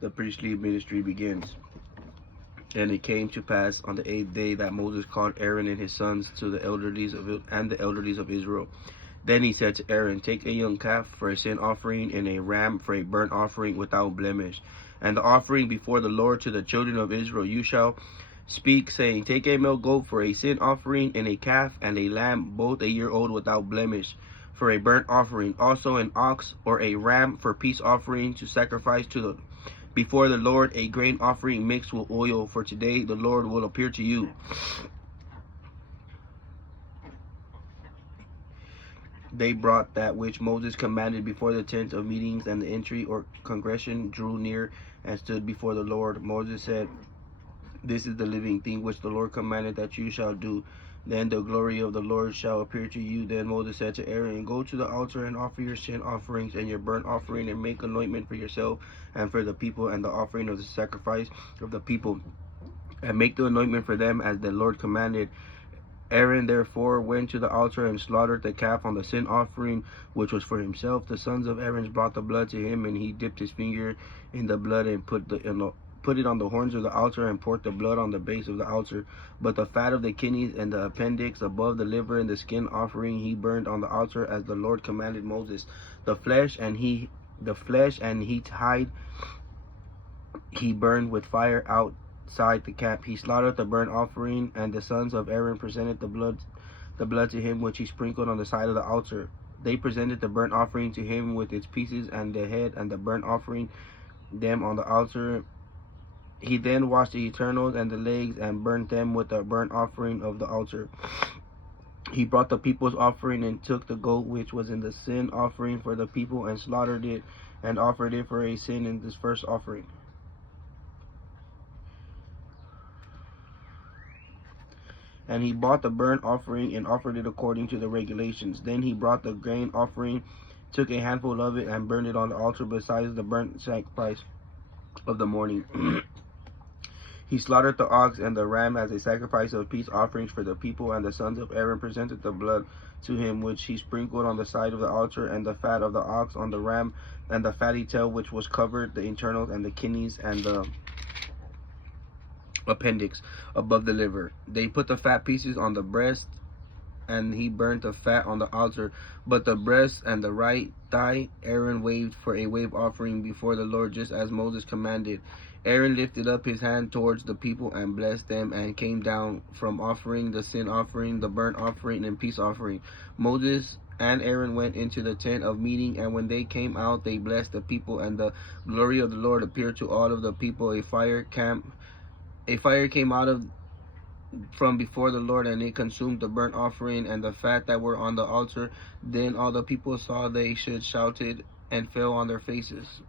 the priestly ministry begins. And it came to pass on the 8th day that Moses called Aaron and his sons to the elderlies of Israel. Then he said to Aaron, take a young calf for a sin offering and a ram for a burnt offering without blemish. And the offering before the Lord to the children of Israel you shall speak, saying, take a male goat for a sin offering and a calf and a lamb both a year old without blemish for a burnt offering, also an ox or a ram for peace offering to sacrifice before the Lord, a grain offering mixed with oil, for today the Lord will appear to you. They brought that which Moses commanded before the tent of meetings, and the entry or congregation drew near and stood before the Lord. Moses said, this is the living thing which the Lord commanded that you shall do. Then the glory of the Lord shall appear to you. Then Moses said to Aaron, go to the altar and offer your sin offerings and your burnt offering, and make anointment for yourself and for the people, and the offering of the sacrifice of the people, and make the anointment for them as the Lord commanded. Aaron therefore went to the altar and slaughtered the calf on the sin offering, which was for himself. The sons of Aaron brought the blood to him, and he dipped his finger in the blood and put it on the horns of the altar, and poured the blood on the base of the altar. But the fat of the kidneys and the appendix above the liver and the skin offering he burned on the altar as the Lord commanded Moses. The flesh and heat hide he burned with fire outside the camp. He slaughtered the burnt offering, and the sons of Aaron presented the blood to him, which he sprinkled on the side of the altar. They presented the burnt offering to him with its pieces and the head and the burnt offering, them on the altar. He then washed the internals and the legs and burnt them with the burnt offering of the altar. He brought the people's offering and took the goat which was in the sin offering for the people, and slaughtered it and offered it for a sin in this first offering. And he brought the burnt offering and offered it according to the regulations. Then he brought the grain offering, took a handful of it, and burned it on the altar besides the burnt sacrifice of the morning. He slaughtered the ox and the ram as a sacrifice of peace offerings for the people, and the sons of Aaron presented the blood to him, which he sprinkled on the side of the altar, and the fat of the ox on the ram, and the fatty tail which was covered, the internals and the kidneys and the appendix above the liver. They put the fat pieces on the breast, and he burnt the fat on the altar. But the breast and the right thigh Aaron waved for a wave offering before the Lord, just as Moses commanded. Aaron lifted up his hand towards the people and blessed them, and came down from offering the sin offering, the burnt offering, and peace offering. Moses and Aaron went into the tent of meeting, and when they came out, they blessed the people, and the glory of the Lord appeared to all of the people. A fire came out from before the Lord, and it consumed the burnt offering and the fat that were on the altar. Then all the people saw, they shouted and fell on their faces.